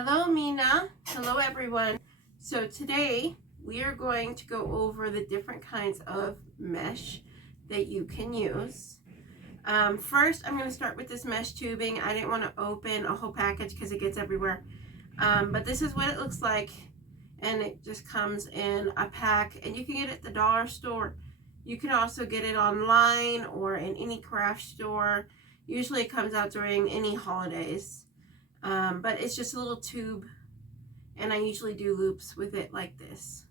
Hello, Mina. Hello, everyone. So today we are going to go over the different kinds of mesh that you can use. First, I'm going to start with this mesh tubing. I didn't want to open a whole package because it gets everywhere. But this is what it looks like, and it just comes in a pack, and you can get it at the dollar store. You can also get it online or in any craft store. Usually it comes out during any holidays. But it's just a little tube, and I usually do loops with it like this.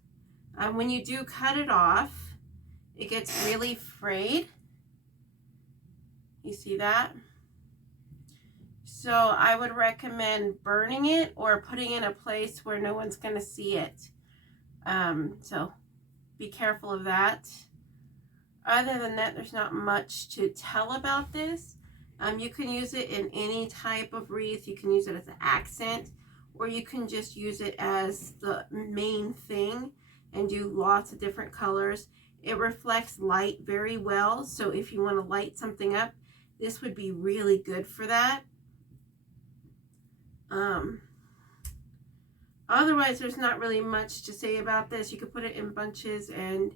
When you do cut it off, it gets really frayed. You see that? So I would recommend burning it or putting it in a place where no one's going to see it. So be careful of that. Other than that, there's not much to tell about this. You can use it in any type of wreath. You can use it as an accent, or you can just use it as the main thing and do lots of different colors. It reflects light very well, so if you want to light something up, this would be really good for that. Otherwise, there's not really much to say about this. You could put it in bunches and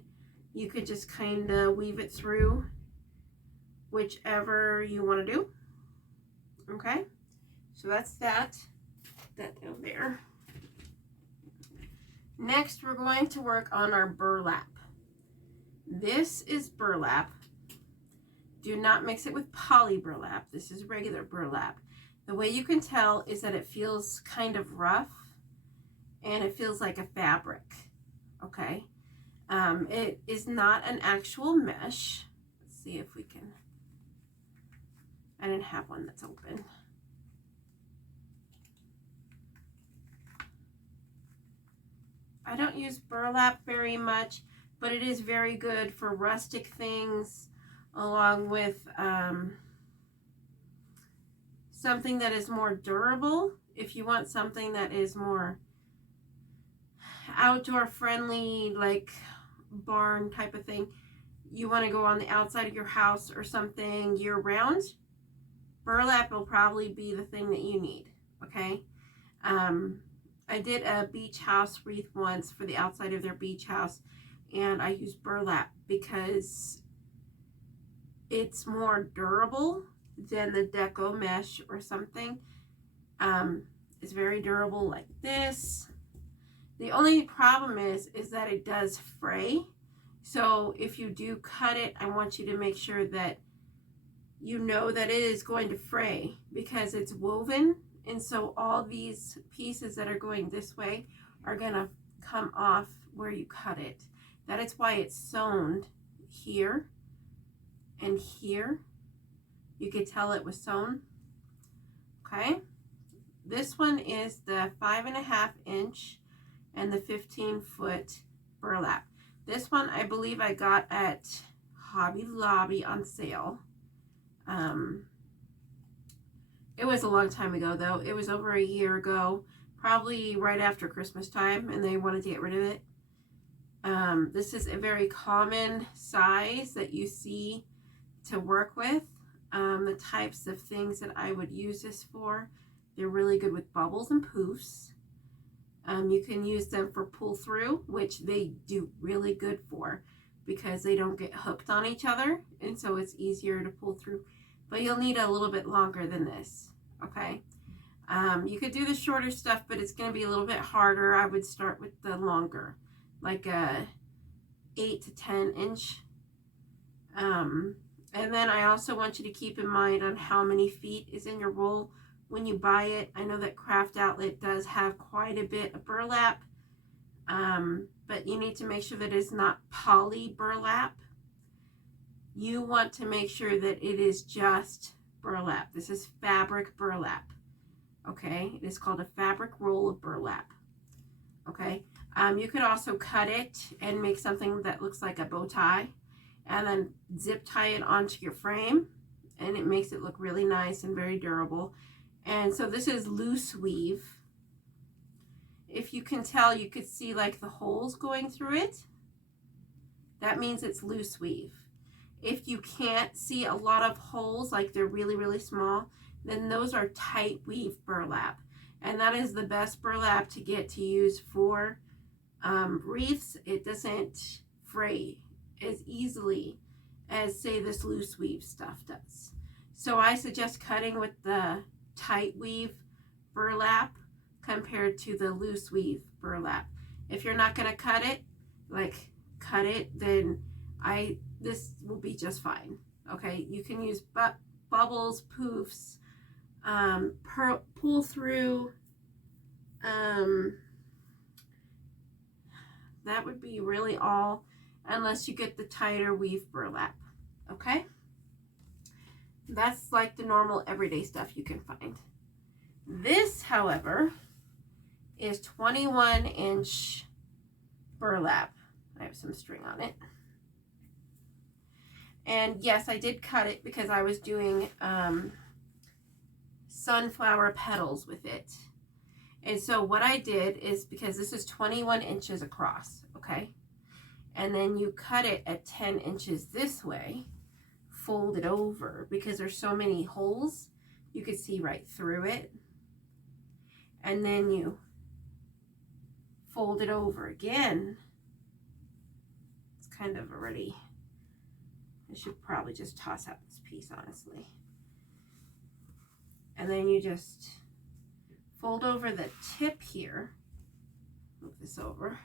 you could just kind of weave it through whichever you want to do. Okay, so that's that down there. Next, we're going to work on our burlap. This is burlap. Do not mix it with poly burlap. This is regular burlap. The way you can tell is that it feels kind of rough and it feels like a fabric. Okay, it is not an actual mesh. Let's see if we can. I didn't have one that's open. I don't use burlap very much, but it is very good for rustic things, along with something that is more durable. If you want something that is more outdoor friendly, like barn type of thing, you want to go on the outside of your house or something year round, burlap will probably be the thing that you need. Okay. I did a beach house wreath once for the outside of their beach house, and I used burlap because it's more durable than the deco mesh or something. It's very durable like this. The only problem is that it does fray. So if you do cut it, I want you to make sure that you know that it is going to fray because it's woven, and so all these pieces that are going this way are going to come off where you cut it. That is why it's sewn here and here. You could tell it was sewn. Okay, this one is the 5.5 inch and the 15-foot burlap. This one I believe I got at Hobby Lobby on sale. It was a long time ago though. It was over a year ago, probably right after Christmas time, and they wanted to get rid of it. This is a very common size that you see to work with. The types of things that I would use this for, they're really good with bubbles and poofs. You can use them for pull through, which they do really good for because they don't get hooked on each other, and so it's easier to pull through. But you'll need a little bit longer than this. Okay, you could do the shorter stuff, but it's going to be a little bit harder. I would start with the longer, like a 8 to 10 inch. And then I also want you to keep in mind on how many feet is in your roll when you buy it. I know that Craft Outlet does have quite a bit of burlap, but you need to make sure that it's not poly burlap. You want to make sure that it is just burlap. This is fabric burlap. Okay, it is called a fabric roll of burlap. Okay, you could also cut it and make something that looks like a bow tie and then zip tie it onto your frame, and it makes it look really nice and very durable. And so this is loose weave. If you can tell, you could see like the holes going through it. That means it's loose weave. If you can't see a lot of holes, like they're really, really small, then those are tight weave burlap. And that is the best burlap to get to use for wreaths. It doesn't fray as easily as, say, this loose weave stuff does. So I suggest cutting with the tight weave burlap compared to the loose weave burlap. If you're not going to cut it, then this will be just fine. Okay, you can use bubbles, poofs, pull through. That would be really all, unless you get the tighter weave burlap. Okay, that's like the normal everyday stuff you can find. This, however, is 21-inch burlap. I have some string on it. And yes, I did cut it because I was doing sunflower petals with it. And so what I did is, because this is 21 inches across, okay? And then you cut it at 10 inches this way, fold it over, because there's so many holes, you could see right through it. And then you fold it over again. It's kind of already, I should probably just toss out this piece, honestly. And then you just fold over the tip here, move this over,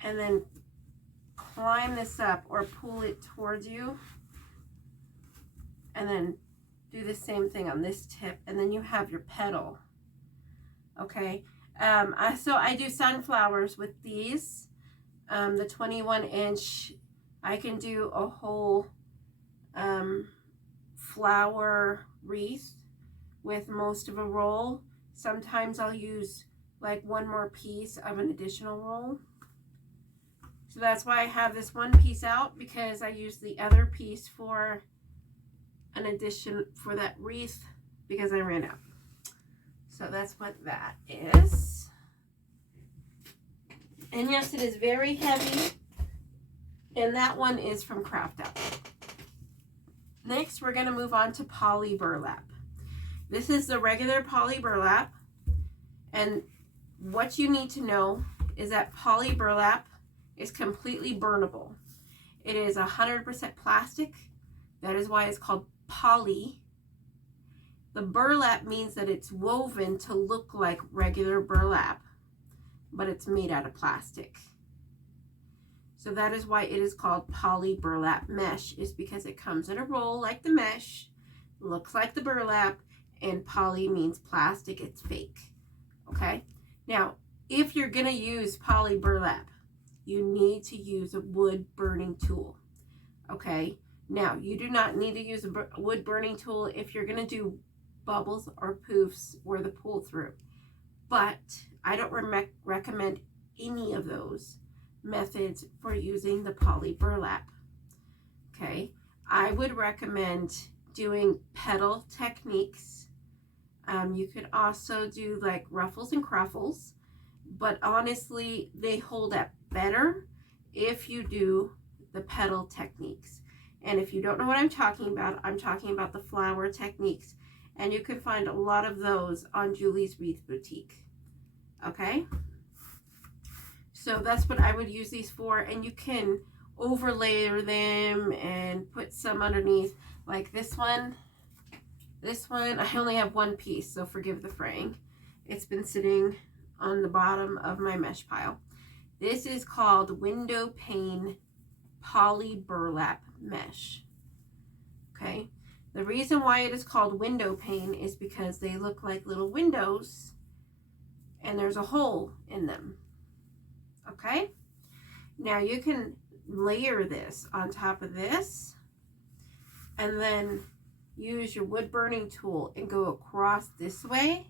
and then climb this up or pull it towards you, and then do the same thing on this tip, and then you have your petal. Okay, so I do sunflowers with these. The 21-inch, I can do a whole flower wreath with most of a roll. Sometimes I'll use like one more piece of an additional roll. So that's why I have this one piece out, because I use the other piece for an addition for that wreath because I ran out. So that's what that is. And yes, it is very heavy. And that one is from Craft Out. Next, we're going to move on to poly burlap. This is the regular poly burlap, and what you need to know is that poly burlap is completely burnable. It is 100% plastic. That is why it's called poly. The burlap means that it's woven to look like regular burlap, but it's made out of plastic. So that is why it is called poly burlap mesh, is because it comes in a roll like the mesh, looks like the burlap, and poly means plastic, it's fake. Okay, now if you're gonna use poly burlap, you need to use a wood burning tool. Okay, now you do not need to use a wood burning tool if you're gonna do bubbles or poofs or the pull through, but I don't recommend any of those methods for using the poly burlap. Okay, I would recommend doing petal techniques. You could also do like ruffles and cruffles, but honestly, they hold up better if you do the petal techniques. And if you don't know what I'm talking about the flower techniques, and you can find a lot of those on Julie's Wreath Boutique. Okay, so that's what I would use these for, and you can overlay them and put some underneath, like this one. This one, I only have one piece, so forgive the fraying. It's been sitting on the bottom of my mesh pile. This is called window pane poly burlap mesh. Okay, the reason why it is called window pane is because they look like little windows and there's a hole in them. Okay, now you can layer this on top of this and then use your wood burning tool and go across this way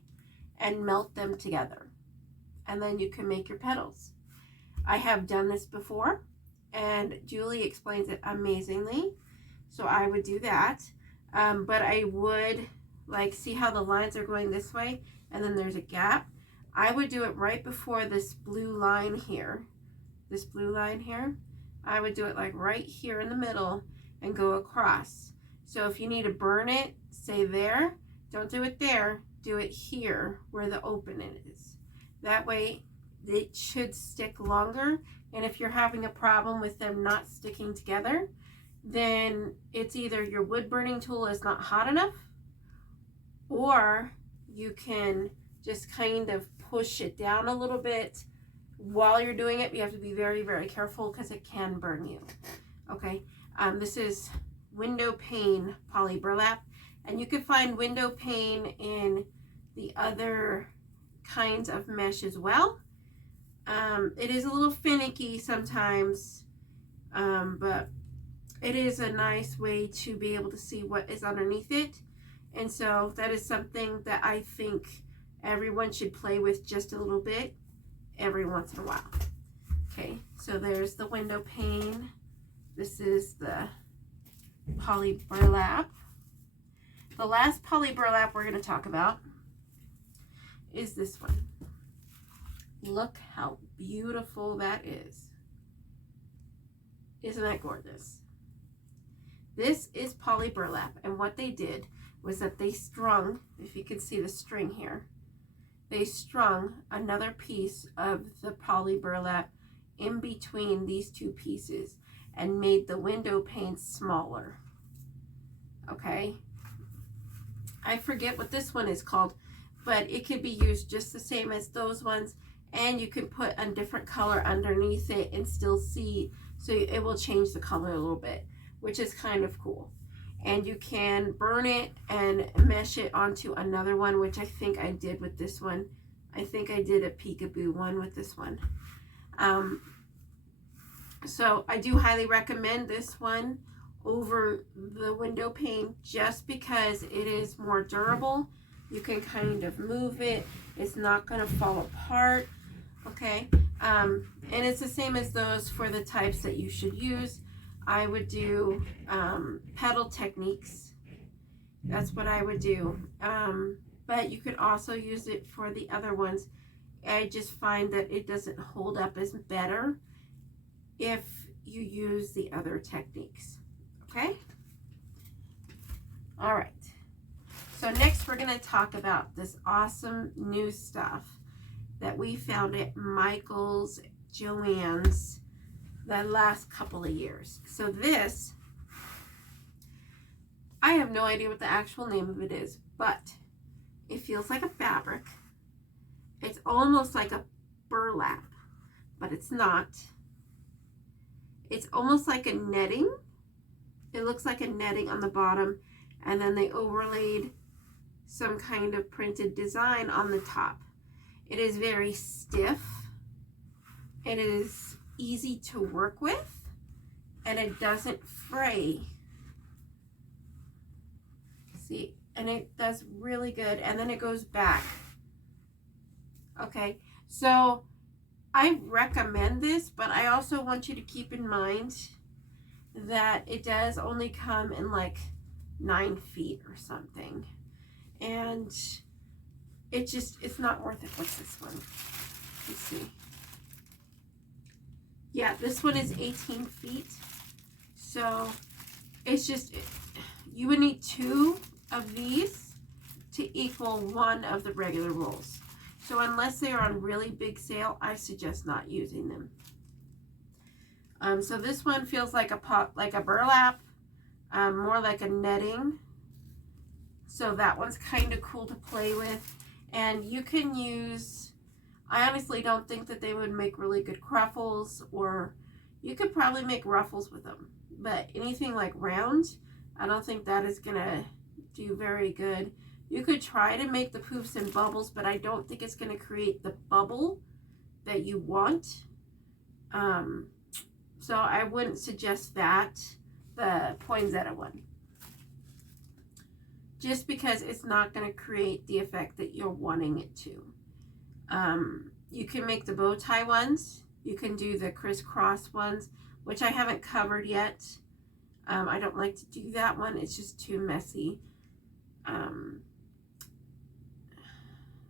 and melt them together, and then you can make your petals. I have done this before and Julie explains it amazingly, so I would do that. But I would, like, see how the lines are going this way and then there's a gap. I would do it right before this blue line here. I would do it like right here in the middle and go across. So if you need to burn it, say there, Don't do it there. Do it here where the opening is. That way it should stick longer. And if you're having a problem with them not sticking together, then it's either your wood burning tool is not hot enough, or you can just kind of push it down a little bit while you're doing it. You have to be very, very careful because it can burn you. Okay, this is window pane poly burlap, and you can find window pane in the other kinds of mesh as well. It is a little finicky sometimes, but it is a nice way to be able to see what is underneath it. And so that is something that I think everyone should play with just a little bit every once in a while. Okay, so there's the window pane. This is the poly burlap. The last poly burlap we're going to talk about is this one. Look how beautiful that is. Isn't that gorgeous? This is poly burlap, and what they did was that they strung, if you can see the string here, they strung another piece of the poly burlap in between these two pieces and made the window pane smaller. Okay, I forget what this one is called, but it could be used just the same as those ones, and you can put a different color underneath it and still see, so it will change the color a little bit, which is kind of cool. And you can burn it and mesh it onto another one, which I think I did with this one. I think I did a peekaboo one with this one. So I do highly recommend this one over the window pane just because it is more durable. You can kind of move it. It's not going to fall apart. Okay. And it's the same as those for the types that you should use. I would do pedal techniques. That's what I would do. But you could also use it for the other ones. I just find that it doesn't hold up as better if you use the other techniques. Okay? All right. So next we're going to talk about this awesome new stuff that we found at Michael's, Joann's, the last couple of years. So this, I have no idea what the actual name of it is, but it feels like a fabric. It's almost like a burlap, but it's not. It's almost like a netting. It looks like a netting on the bottom, and then they overlaid some kind of printed design on the top. It is very stiff. It is easy to work with, and it doesn't fray. See, and it does really good, and then it goes back. Okay, so I recommend this, but I also want you to keep in mind that it does only come in like 9 feet or something, and it's not worth it. What's this one? Let's see. Yeah, this one is 18 feet. So it's just, you would need 2 of these to equal 1 of the regular rolls. So unless they are on really big sale, I suggest not using them. So this one feels like a burlap, more like a netting. So that one's kind of cool to play with. And you can use, I honestly don't think that they would make really good ruffles, or you could probably make ruffles with them. But anything like round, I don't think that is going to do very good. You could try to make the poofs and bubbles, but I don't think it's going to create the bubble that you want. So I wouldn't suggest that, the poinsettia one. Just because it's not going to create the effect that you're wanting it to. You can make the bow tie ones. You can do the crisscross ones, which I haven't covered yet. I don't like to do that one. It's just too messy.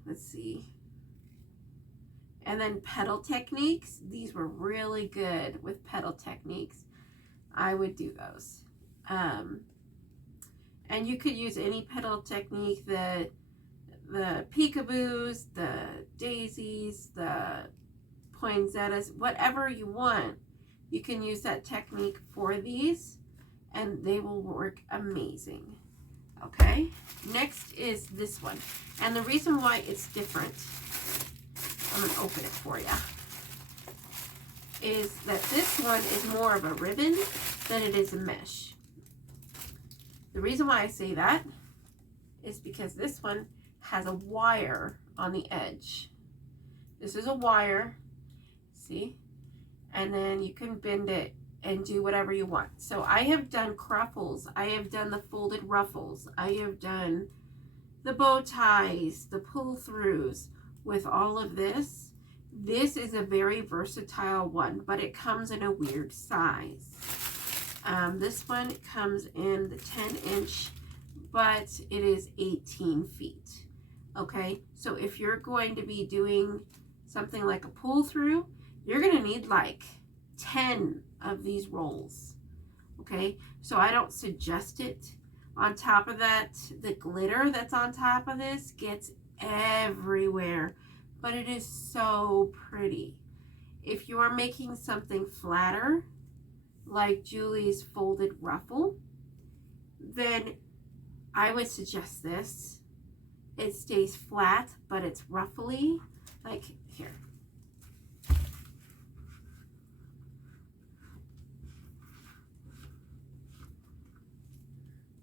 Let's see. And then petal techniques. These were really good with petal techniques. I would do those. And you could use any petal technique, the peekaboos, the daisies, the poinsettias, whatever you want. You can use that technique for these and they will work amazing. Okay, next is this one. And the reason why it's different, I'm going to open it for you, is that this one is more of a ribbon than it is a mesh. The reason why I say that is because this one has a wire on the edge. This is a wire, see? And then you can bend it and do whatever you want. So I have done cruffles, I have done the folded ruffles, I have done the bow ties, the pull-throughs with all of this. This is a very versatile one, but it comes in a weird size. This one comes in the 10-inch, but it is 18 feet. Okay, so if you're going to be doing something like a pull-through, you're going to need like 10 of these rolls. Okay, so I don't suggest it. On top of that, the glitter that's on top of this gets everywhere, but it is so pretty. If you are making something flatter, like Julie's folded ruffle, then I would suggest this. It stays flat, but it's ruffly. Like here.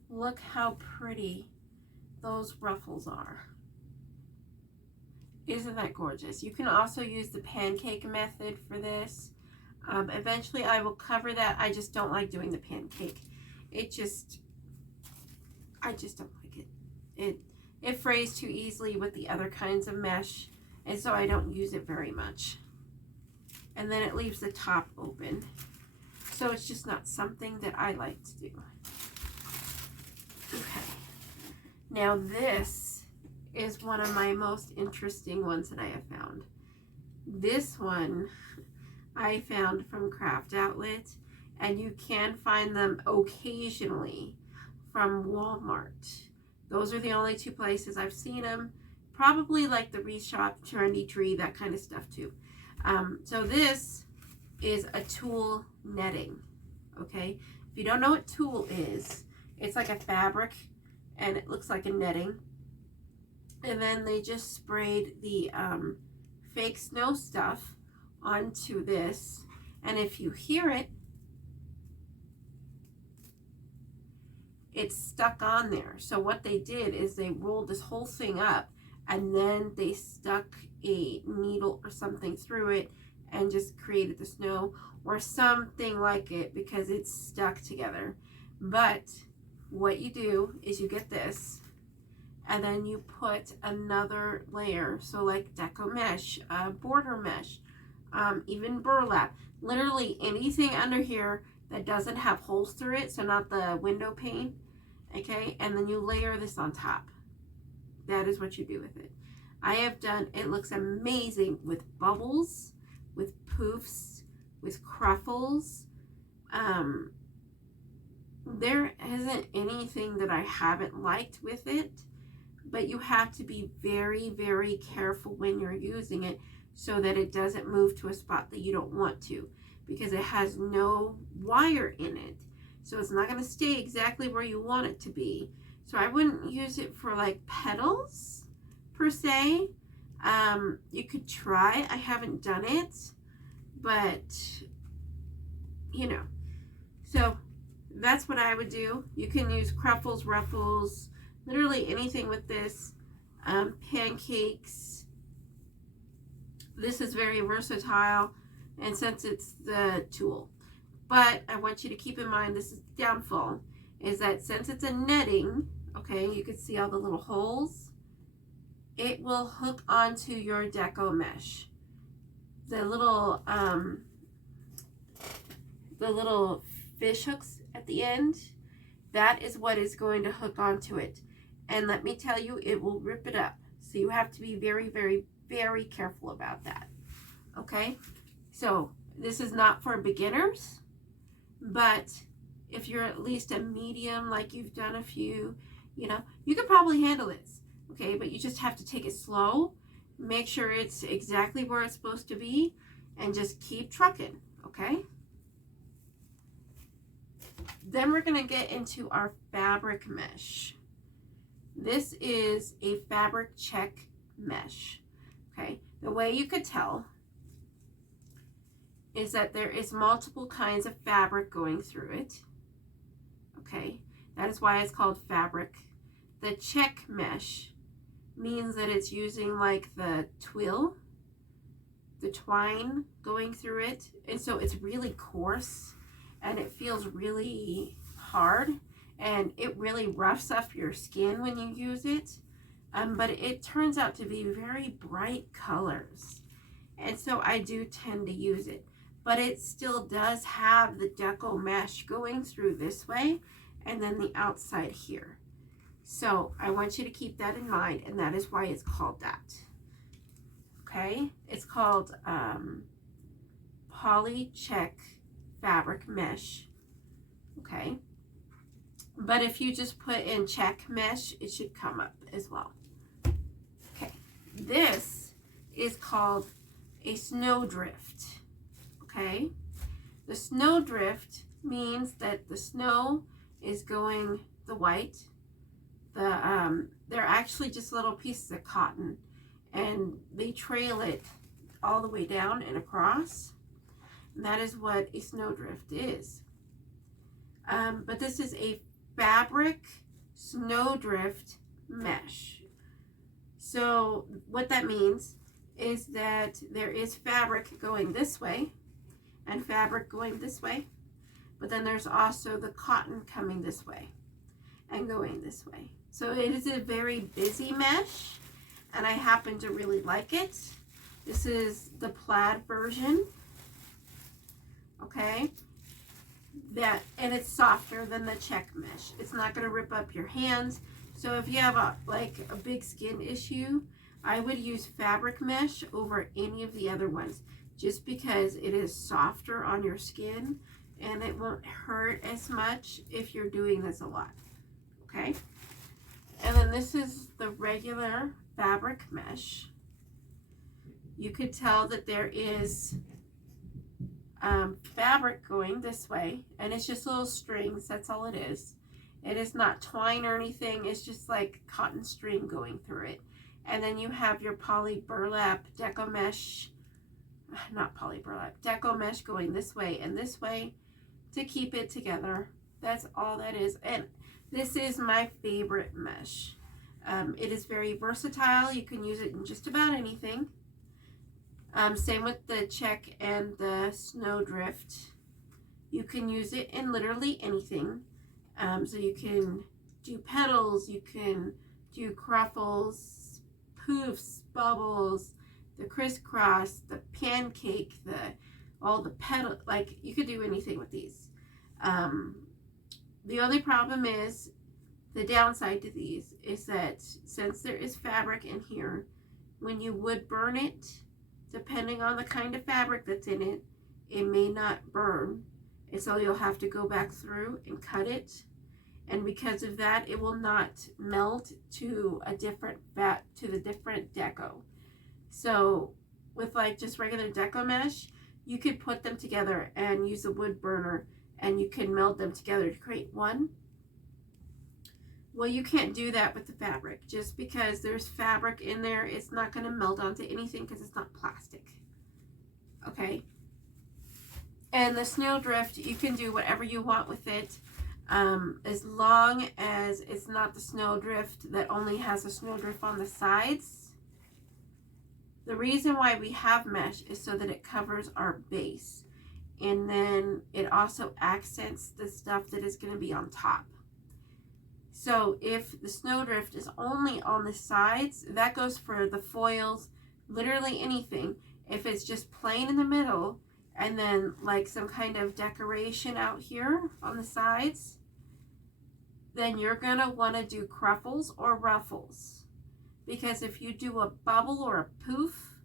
Look how pretty those ruffles are. Isn't that gorgeous? You can also use the pancake method for this. Eventually I will cover that. I just don't like doing the pancake. I just don't like it. It frays too easily with the other kinds of mesh, and so I don't use it very much. And then it leaves the top open. So it's just not something that I like to do. Okay. Now this is one of my most interesting ones that I have found. This one I found from Craft Outlet, and you can find them occasionally from Walmart. Those are the only two places I've seen them. Probably like the Reshop, Trendy Tree, that kind of stuff too. So this is a tulle netting. Okay, if you don't know what tulle is, it's like a fabric and it looks like a netting. And then they just sprayed the fake snow stuff onto this, and if you hear it, it's stuck on there. So what they did is they rolled this whole thing up and then they stuck a needle or something through it and just created the snow or something like it, because it's stuck together. But what you do is you get this and then you put another layer, so like deco mesh, border mesh, even burlap, literally anything under here that doesn't have holes through it, so not the window pane. Okay, and then you layer this on top. That is what you do with it. I have done, it looks amazing with bubbles, with poofs, with cruffles. There isn't anything that I haven't liked with it, but you have to be very, very careful when you're using it so that it doesn't move to a spot that you don't want to, because it has no wire in it. So it's not going to stay exactly where you want it to be. So I wouldn't use it for like petals per se. You could try. I haven't done it, but you know. So that's what I would do. You can use cruffles, ruffles, literally anything with this. Pancakes. This is very versatile, and since it's the tulle. But I want you to keep in mind, this is the downfall, is that since it's a netting, okay, you can see all the little holes, it will hook onto your deco mesh. The little fish hooks at the end, that is what is going to hook onto it. And let me tell you, it will rip it up. So you have to be very, very, very careful about that. Okay? So this is not for beginners, but if you're at least a medium, like you've done a few, you know, you could probably handle this, okay? But you just have to take it slow, make sure it's exactly where it's supposed to be, and just keep trucking, okay? Then we're gonna get into our fabric mesh. This is a fabric check mesh, okay? The way you could tell is that there is multiple kinds of fabric going through it, okay? That is why it's called fabric. The check mesh means that it's using like the twill, the twine going through it, and so it's really coarse and it feels really hard and it really roughs up your skin when you use it, but it turns out to be very bright colors, and so I do tend to use it. But it still does have the deco mesh going through this way and then the outside here. So I want you to keep that in mind, and that is why it's called that. Okay, it's called Poly Check Fabric Mesh. Okay, but if you just put in check mesh, it should come up as well. Okay, this is called a snowdrift. Okay, the snowdrift means that the snow is going the white. They're actually just little pieces of cotton, and they trail it all the way down and across. And that is what a snowdrift is. But this is a fabric snowdrift mesh. So what that means is that there is fabric going this way and fabric going this way, but then there's also the cotton coming this way and going this way. So it is a very busy mesh, and I happen to really like it. This is the plaid version, okay? And it's softer than the check mesh. It's not going to rip up your hands. So if you have a big skin issue, I would use fabric mesh over any of the other ones, just because it is softer on your skin and it won't hurt as much if you're doing this a lot, okay? And then this is the regular fabric mesh. You could tell that there is fabric going this way, and it's just little strings. That's all it is. It is not twine or anything. It's just like cotton string going through it. And then you have your poly burlap deco mesh, not poly burlap, deco mesh going this way and this way to keep it together. That's all that is. And this is my favorite mesh. It is very versatile. You can use it in just about anything. Same with the check and the snowdrift. You can use it in literally anything. So you can do petals, you can do cruffles, poofs, bubbles, the crisscross, the pancake, all the petal, like you could do anything with these. The only problem is, the downside to these is that since there is fabric in here, when you would burn it, depending on the kind of fabric that's in it, it may not burn. And so you'll have to go back through and cut it. And because of that, it will not melt to the different deco. So with like just regular deco mesh, you could put them together and use a wood burner, and you can meld them together to create one. Well, you can't do that with the fabric. Just because there's fabric in there, it's not going to melt onto anything because it's not plastic. Okay? And the snowdrift, you can do whatever you want with it, as long as it's not the snowdrift that only has a snowdrift on the sides. The reason why we have mesh is so that it covers our base, and then it also accents the stuff that is going to be on top. So if the snowdrift is only on the sides, that goes for the foils, literally anything. If it's just plain in the middle and then like some kind of decoration out here on the sides, then you're going to want to do cruffles or ruffles. Because if you do a bubble or a poof,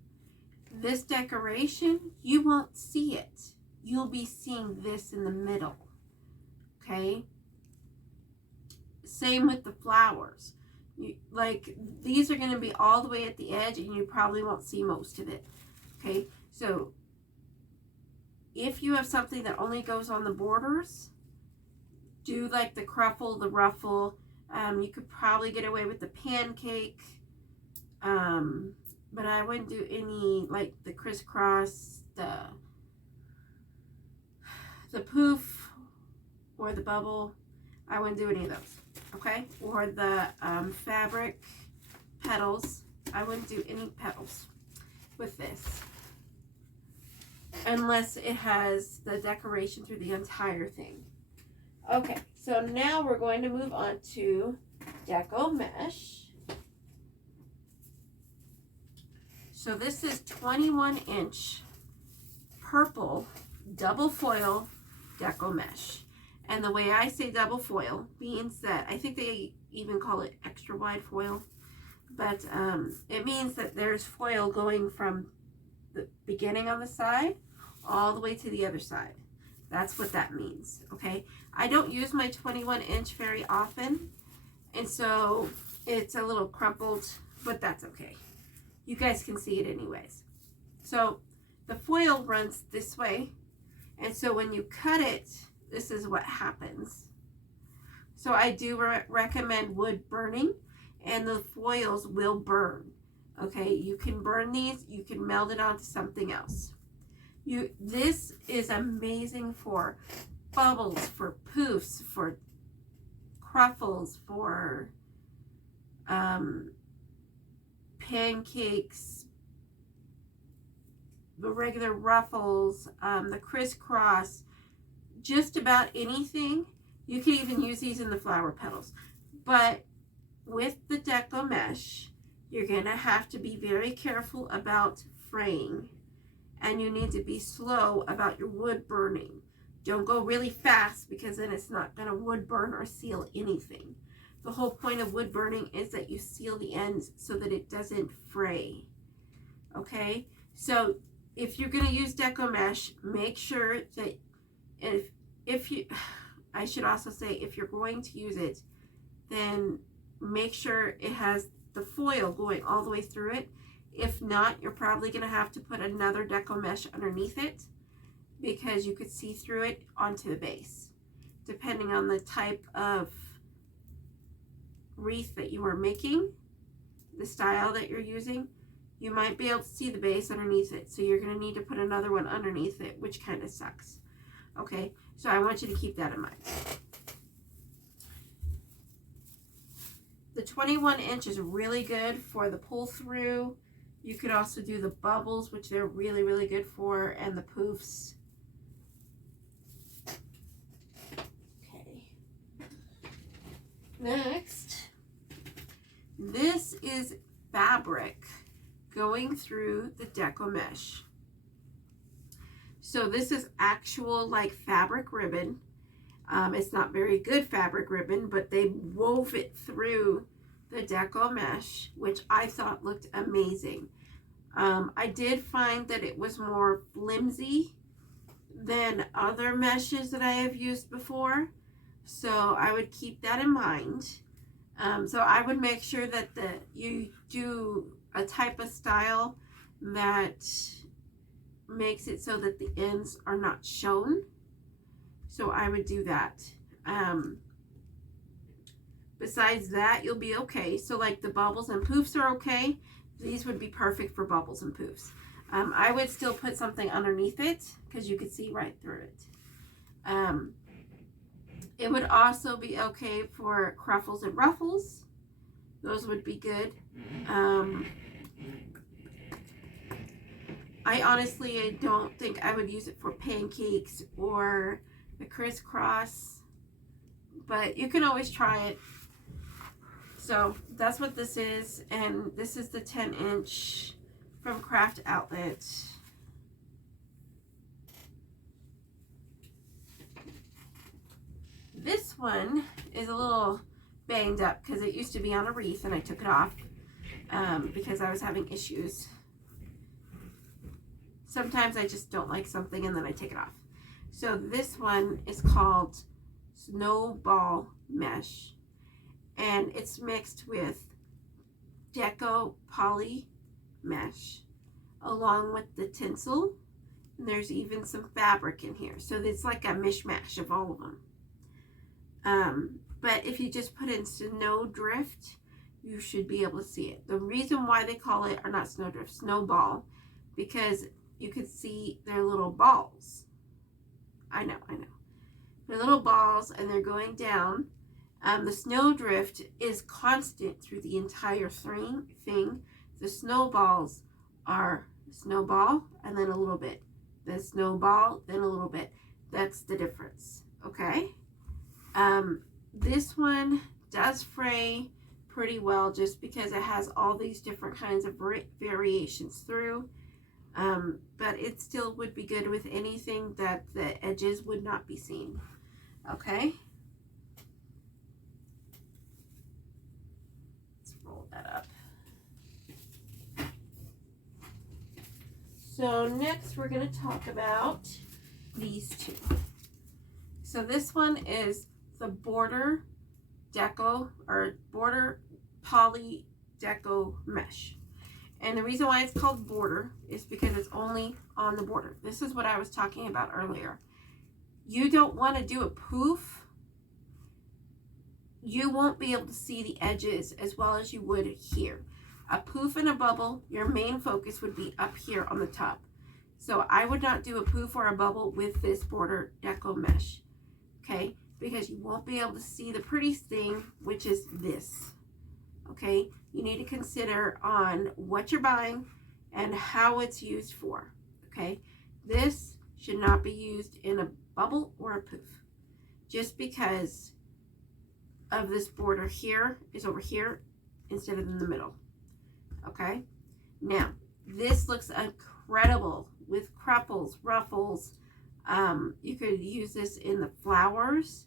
this decoration, you won't see it. You'll be seeing this in the middle. okay? Same with the flowers. Like these are going to be all the way at the edge and you probably won't see most of it, okay? So if you have something that only goes on the borders, do like the cruffle, the ruffle. You could probably get away with the pancake, but I wouldn't do any like the crisscross, the poof, or the bubble. I wouldn't do any of those, okay? Or the fabric petals. I wouldn't do any petals with this unless it has the decoration through the entire thing. Okay, so now we're going to move on to Deco Mesh. So this is 21-inch purple double foil Deco Mesh. And the way I say double foil means that, I think they even call it extra wide foil, but it means that there's foil going from the beginning on the side all the way to the other side. That's what that means, okay? I don't use my 21-inch very often, and so it's a little crumpled, but that's okay. You guys can see it anyways. So the foil runs this way, and so when you cut it, this is what happens. So I do recommend wood burning, and the foils will burn, okay? You can burn these, you can meld it onto something else. This is amazing for bubbles, for poofs, for cruffles, for pancakes, the regular ruffles, the crisscross, just about anything. You can even use these in the flower petals. But with the Deco Mesh, you're going to have to be very careful about fraying. And you need to be slow about your wood burning. Don't go really fast because then it's not going to wood burn or seal anything. The whole point of wood burning is that you seal the ends so that it doesn't fray. Okay? So if you're going to use Deco Mesh, make sure that if you, I should also say, if you're going to use it, then make sure it has the foil going all the way through it. If not, you're probably going to have to put another Deco Mesh underneath it because you could see through it onto the base. Depending on the type of wreath that you are making, the style that you're using, you might be able to see the base underneath it. So you're going to need to put another one underneath it, which kind of sucks. Okay, so I want you to keep that in mind. The 21-inch is really good for the pull through. You could also do the bubbles, which they're really, really good for, and the poofs. Okay. Next, this is fabric going through the Deco Mesh. So this is actual like fabric ribbon. It's not very good fabric ribbon, but they wove it through the Deco Mesh, which I thought looked amazing. I did find that it was more flimsy than other meshes that I have used before, so I would keep that in mind. So I would make sure that you do a type of style that makes it so that the ends are not shown. So I would do that. Besides that, you'll be okay. So like the bubbles and poofs are okay. These would be perfect for bubbles and poofs. I would still put something underneath it because you could see right through it. It would also be okay for cruffles and ruffles. Those would be good. I honestly don't think I would use it for pancakes or the crisscross, but you can always try it. So that's what this is, and this is the 10-inch from Craft Outlet. This one is a little banged up because it used to be on a wreath and I took it off because I was having issues. Sometimes I just don't like something and then I take it off. So this one is called Snowball Mesh. And it's mixed with Deco Poly Mesh along with the tinsel. And there's even some fabric in here. So it's like a mishmash of all of them. But if you just put in Snowdrift, you should be able to see it. The reason why they call it, or not Snowdrift, Snowball, because you could see their little balls. I know. They're little balls and they're going down. The Snowdrift is constant through the entire thing. The snowballs are snowball and then a little bit. The snowball, then a little bit. That's the difference. Okay? This one does fray pretty well just because it has all these different kinds of variations through. But it still would be good with anything that the edges would not be seen. Okay? Let's roll that up. So next we're going to talk about these two. So this one is the Border Deco, or Border Poly Deco Mesh. And the reason why it's called border is because it's only on the border. This is what I was talking about earlier. You don't want to do a poof. You won't be able to see the edges as well as you would here. A poof and a bubble, your main focus would be up here on the top. So I would not do a poof or a bubble with this Border Deco Mesh. Okay? Because you won't be able to see the prettiest thing, which is this. Okay? You need to consider on what you're buying and how it's used for. Okay? This should not be used in a bubble or a poof. Just because of this border here is over here instead of in the middle. Okay? Now, this looks incredible with crupples, ruffles. You could use this in the flowers.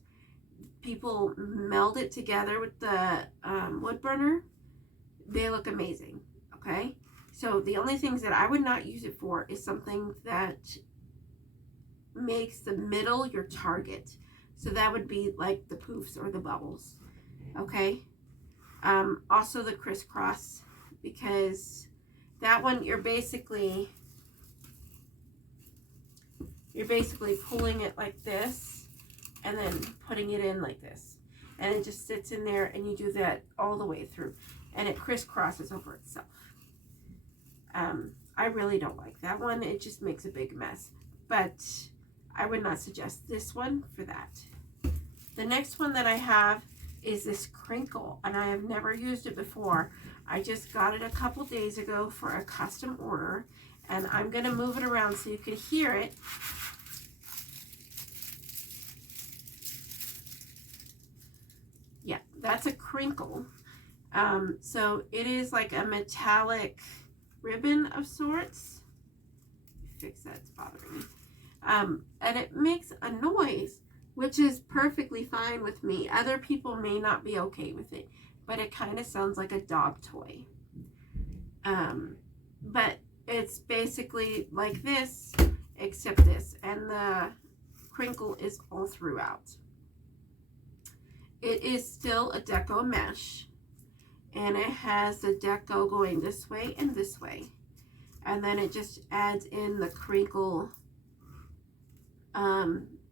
People meld it together with the wood burner. They look amazing. Okay? So the only things that I would not use it for is something that makes the middle your target. So that would be like the poofs or the bubbles. Okay? Also the crisscross, because that one you're basically pulling it like this and then putting it in like this, and it just sits in there, and you do that all the way through, and it crisscrosses over itself. I really don't like that one. It just makes a big mess, but I would not suggest this one for that. The next one that I have is this crinkle, and I have never used it before. I just got it a couple days ago for a custom order, and I'm going to move it around so you can hear it. Yeah, that's a crinkle. So it is like a metallic ribbon of sorts. Fix that, it's bothering me. And it makes a noise, which is perfectly fine with me. Other people may not be okay with it, but it kind of sounds like a dog toy. But it's basically like this, except this, and the crinkle is all throughout. It is still a deco mesh, and it has the deco going this way and this way, and then it just adds in the crinkle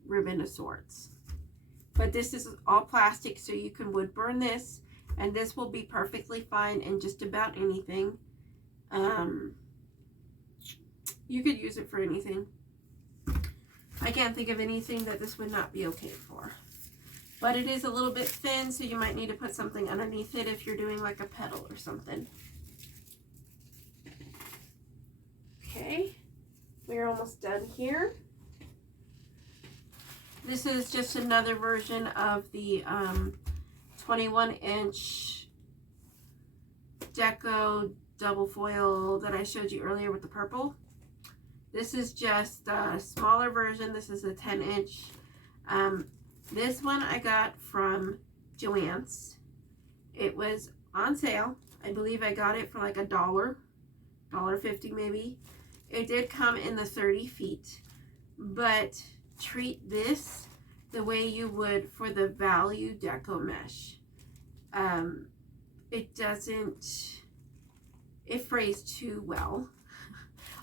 ribbon of sorts. But this is all plastic, so you can wood burn this, and this will be perfectly fine in just about anything. You could use it for anything. I can't think of anything that this would not be okay for. But it is a little bit thin, so you might need to put something underneath it if you're doing like a pedal or something. Okay, we're almost done here. This is just another version of the 21-inch deco double foil that I showed you earlier with the purple. This is just a smaller version. This is a 10-inch. This one I got from Joann's. It was on sale. I believe I got it for like $1.50 maybe. It did come in the 30 feet, but treat this the way you would for the Value Deco Mesh. It doesn't, it frays too well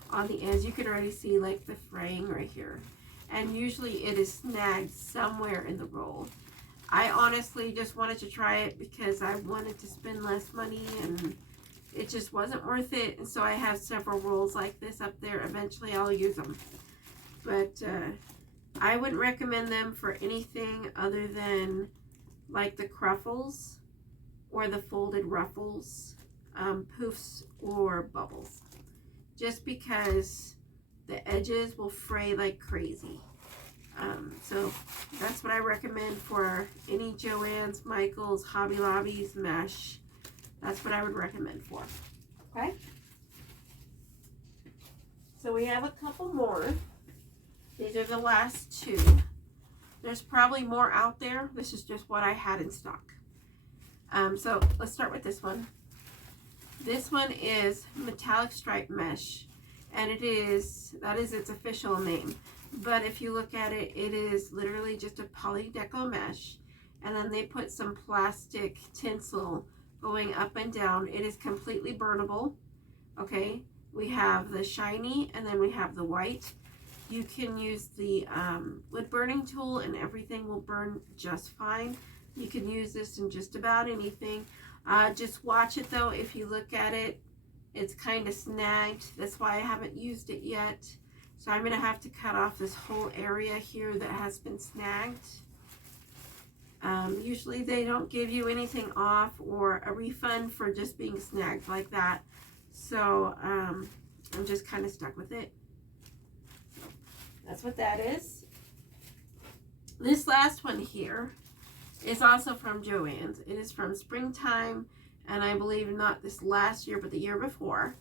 on the ends. You can already see like the fraying right here. And usually it is snagged somewhere in the roll. I honestly just wanted to try it because I wanted to spend less money and it just wasn't worth it. And so I have several rolls like this up there. Eventually I'll use them. But I wouldn't recommend them for anything other than like the Cruffles or the folded ruffles, poofs, or bubbles. Just because the edges will fray like crazy. So that's what I recommend for any Joann's, Michaels, Hobby Lobby's mesh. That's what I would recommend for. Okay? So we have a couple more. These are the last two. There's probably more out there. This is just what I had in stock. So let's start with this one. This one is Metallic Stripe Mesh. And that is its official name. But if you look at it, it is literally just a poly deco mesh. And then they put some plastic tinsel going up and down. It is completely burnable. Okay, we have the shiny and then we have the white. You can use the wood burning tool and everything will burn just fine. You can use this in just about anything. Just watch it though. If you look at it, it's kind of snagged. That's why I haven't used it yet. So I'm going to have to cut off this whole area here that has been snagged. Usually they don't give you anything off or a refund for just being snagged like that. So I'm just kind of stuck with it. So that's what that is. This last one here is also from Joann's. It is from springtime. And I believe not this last year, but the year before.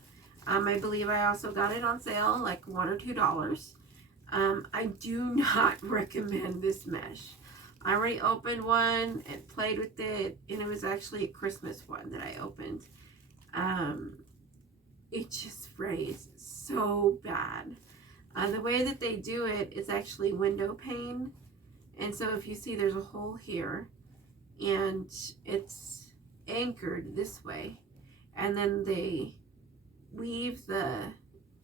I believe I also got it on sale, like $1 or $2. I do not recommend this mesh. I already opened one and played with it, and it was actually a Christmas one that I opened. It just frays so bad. The way that they do it is actually window pane. And so if you see there's a hole here, and it's anchored this way, and then they weave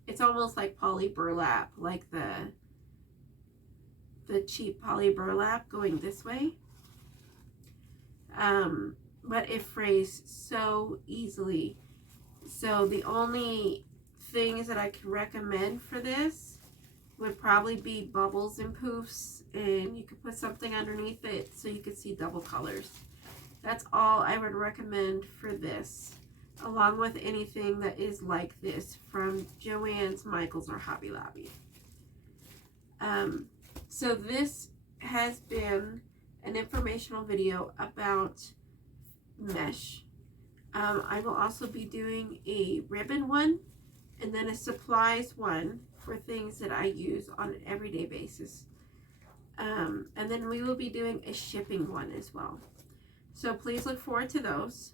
it's almost like poly burlap, like the cheap poly burlap going this way, but it frays so easily. So the only things that I could recommend for this would probably be bubbles and poofs, and you could put something underneath it so you could see double colors. That's all I would recommend for this, along with anything that is like this from Joann's, Michaels, or Hobby Lobby. So this has been an informational video about mesh. I will also be doing a ribbon one and then a supplies one for things that I use on an everyday basis. And then we will be doing a shipping one as well. So please look forward to those.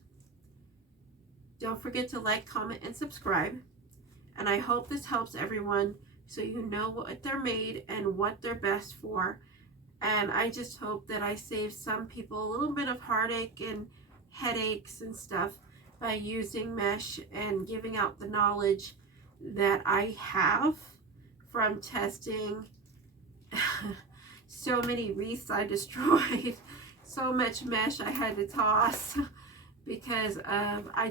Don't forget to like, comment, and subscribe. And I hope this helps everyone so you know what they're made and what they're best for. And I just hope that I save some people a little bit of heartache and headaches and stuff by using mesh and giving out the knowledge that I have from testing so many wreaths I destroyed. So much mesh I had to toss because I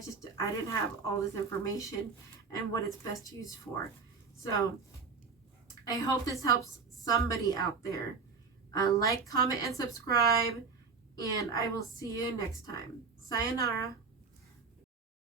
didn't have all this information and what it's best used for. So I hope this helps somebody out there. Like, comment, and subscribe, and I will see you next time. Sayonara.